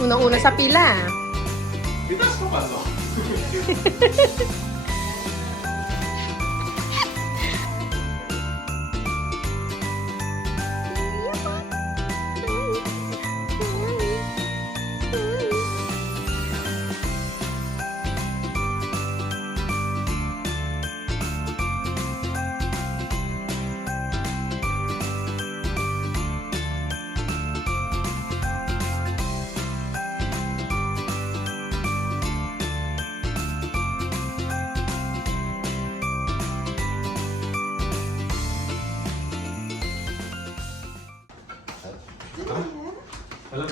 Unang-una sa pila. Bitas ko pa to.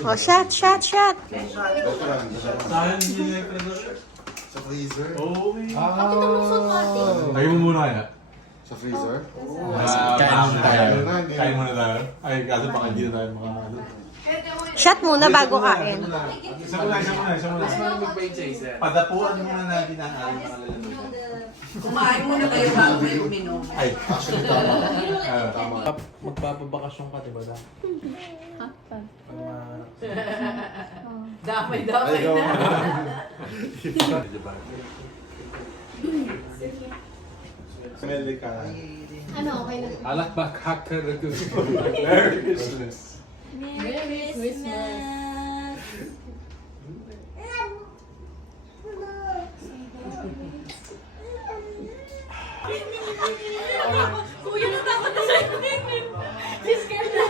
Oh, shot. Saan hindi na Sa freezer? Oh, Ah! tayo mo muna kaya. Sa freezer? Kain muna tayo. Ay, kaso baka hindi na tayo ano. Shot muna bago kain. Isa muna. Padapuan muna natin ang ating mga lalamunan. Kumain muna kayo bago kayo uminom. Ay, Actually, tama. tama. Magpapabakasyon ka, di ba? Damay Ay, go. na. Smelly ka. Ano, okay na. Alak bak hacker na to. Merry Christmas. Merry Christmas! Kuya, natakot na sa'yo. She's scared na.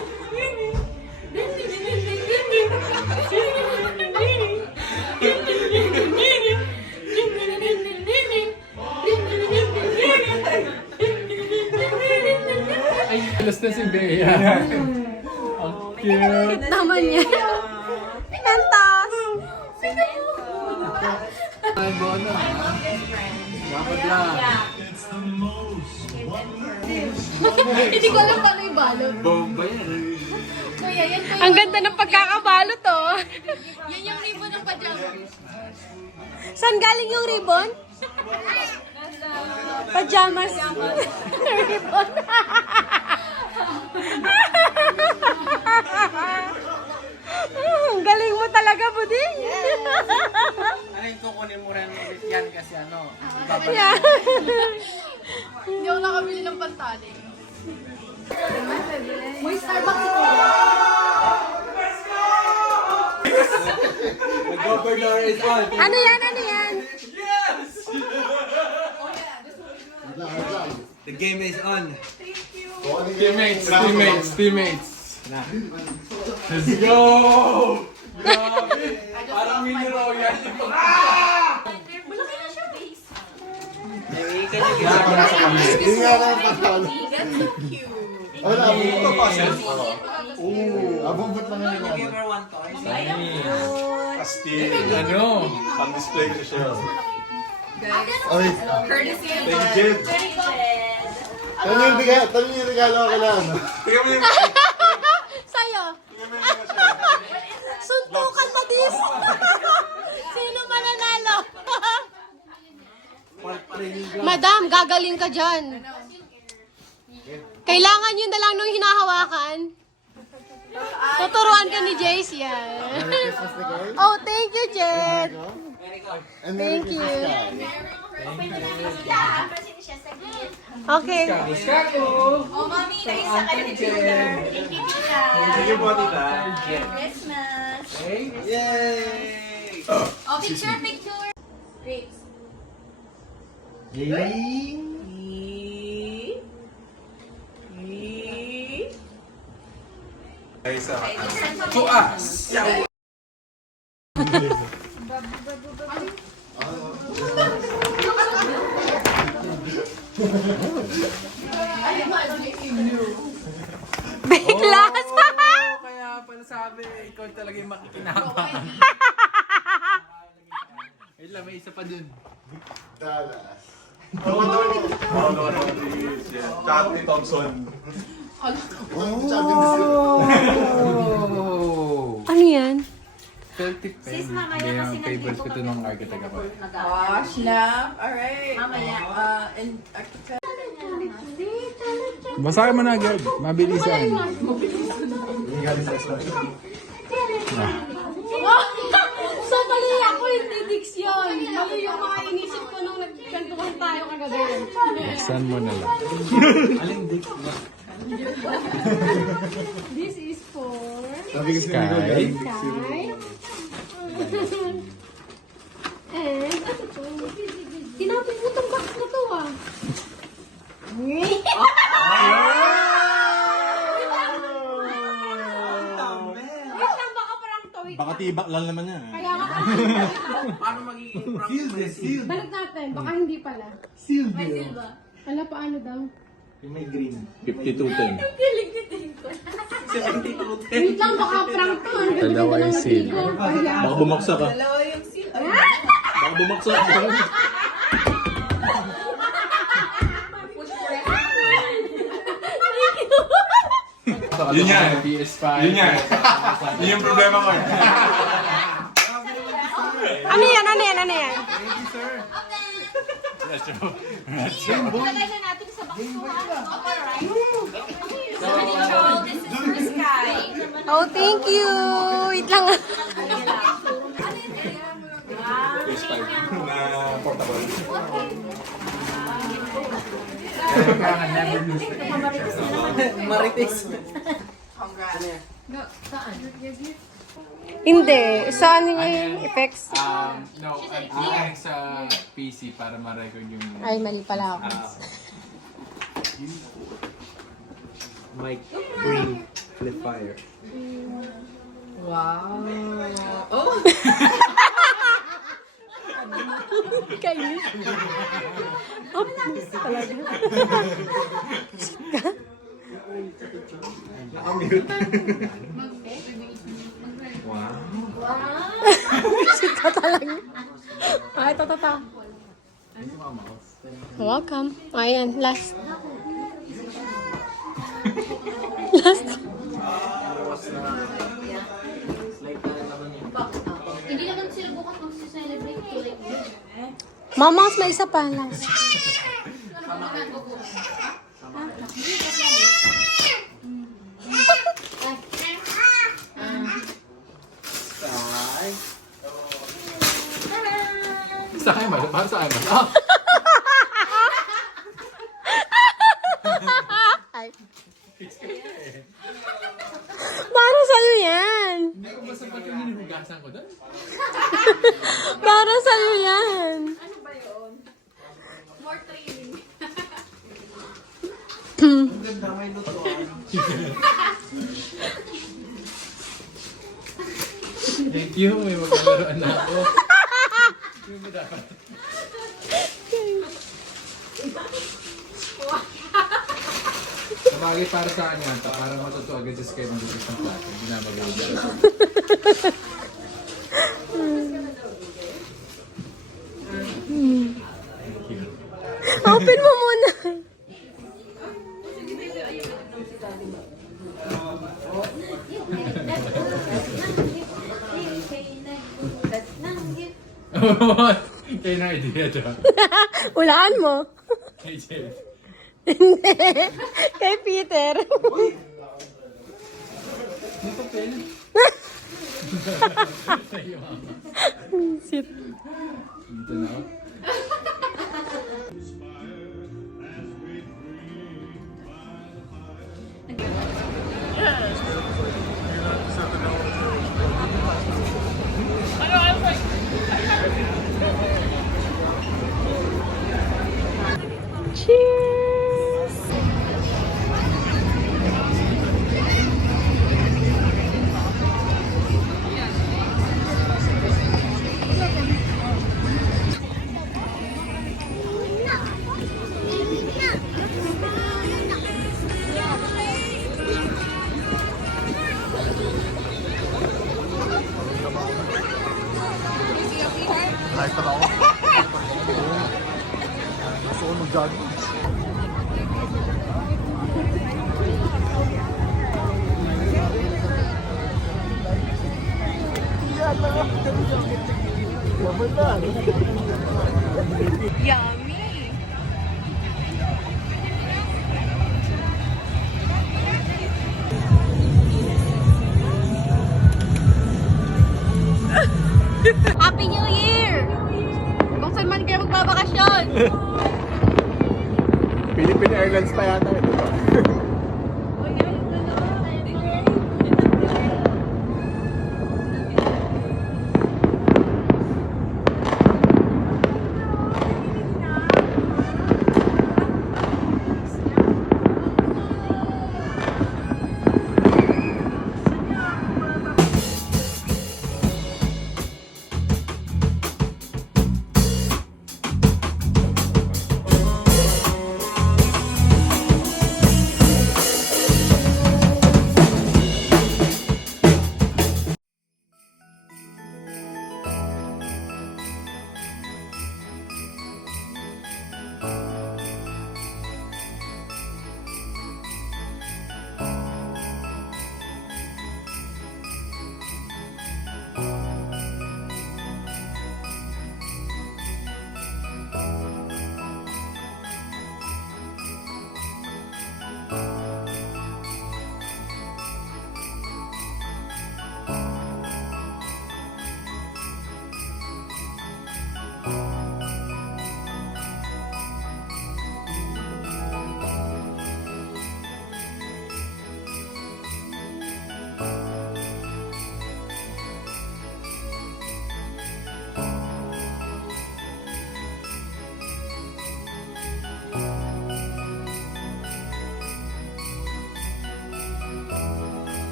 Ay, alas na si Bea. Ang cute. Naman niya. Pinantas! Ay, bono. Dapat lang. Hindi ko alam paano yung balot. Bomba yan. Kuya, yan po Ang ganda ng pagkakabalot, oh. yan yung ribbon ng pajama. Saan galing yung ribbon? Pajamas. Ribbon. Ang galing mo talaga, Buding. Alin ko kunin mo rin ulit yan kasi ano. Yeah. Hindi ako nakabili ng pantaling. May Starbucks ito. Mag-governor is on. Ano yan? Ano yan? The game is on. Teammates. Let's go! Grabe! Parang mini raw yan. Malaki na siya, base. Hindi nga lang pagkano. That's so cute. Wala, abubot pa siya. Abubot lang nga Give naman. her one toy. Astig. Ano? Pang-display ko siya. Ay, Courtesy of Thank you. tanong yung regalo ko lang. Tingnan mo yung... Sa'yo. Tingnan mo yung siya. Suntukan pa dis. Sino mananalo? Madam, gagaling ka dyan. Kailangan yun na lang nung hinahawakan. Tuturuan ka ni Jace yan. Merry Christmas na girl. Oh, thank you, Jet. And Merry Thank you. Christmas ka. Okay. Oh, mami, naisa ka ni Junior. Thank you, Tita. Sige po, tita. Christmas. Yay! Oh, picture. Grapes. Ay, isa. To us! Biglas. Kaya pala sabi, ikaw talaga yung makikinabang. Ay lang, may isa pa dun. Dallas. Cathy Thompson. Oh! Ano yan? Celtic pen. Hindi yung favorite ko to nung architect ako. Gosh, na. Alright. Mamaya. And architect. Basahin mo na agad. Mabilisan. Wow! yung mga inisip ko nung nagkantuhan tayo kagabi. Saan mo na lang? This is for... Sky. Sky. And, ano to? Tinapin mo itong box na to ah. Wait lang, baka parang to. Wait Baka lang. tibak lang naman yan. Kaya nga, Paano magiging prank? Sealed eh, sealed. balik natin. Baka hindi pala. Sealed May yun. silba. Ala, paano daw? Yung may green. 5210. Kilig ko din ko. 72. Wait lang, baka prank to. Ang ganda Dalawa ng yung seal. natigo. Kaya, Baka bumaksak ka. Dalawa yung seal. Baka bumaksak ka. Yun yan. PS5. Yun yan. Yun yung problema ko. ano yan, ano yan, ano yan? Lagay na natin sa box ko ha. Alright. Control, this is for Sky. Oh, thank you. Wait lang. PS5 na portable. Marites. Congrats. Hindi. Saan yung effects? No, ang sa PC para ma-record yung... Ay, mali pala ako. Mike Green Flip Fire. Wow. Oh! Kainis. Oh, talaga. Shit ka talaga. Ay, ito. Welcome. Ayan, last. Last. Hindi naman sila bukas mag-celebrate ko like this. Mamas, may isa pa. Last. Sa akin ba? Para sa akin ba? Ah! Ay. Para sa'yo yan. Hindi ko basta pag yung hinihugasan ko doon. Para sa'yo yan. More training. Thank you, may magkalaroan na ako. Yung ba dapat? Sabagay para sa kanya, para matuto agad sa Sky ng gusto ng plato. Hindi na mag-uwi. Open mo muna. Kayo na idea to. Hulaan mo. Hey, Jeff. Hindi. Kay Peter. Sa'yo, mama. Shit. Dito na ako. Cheers! Kahit pa ako. Gusto ko mag-jogging. Yummy! Happy New Year! Kung saan man kayo magbabakasyon. Philippine Airlines pa yata ito.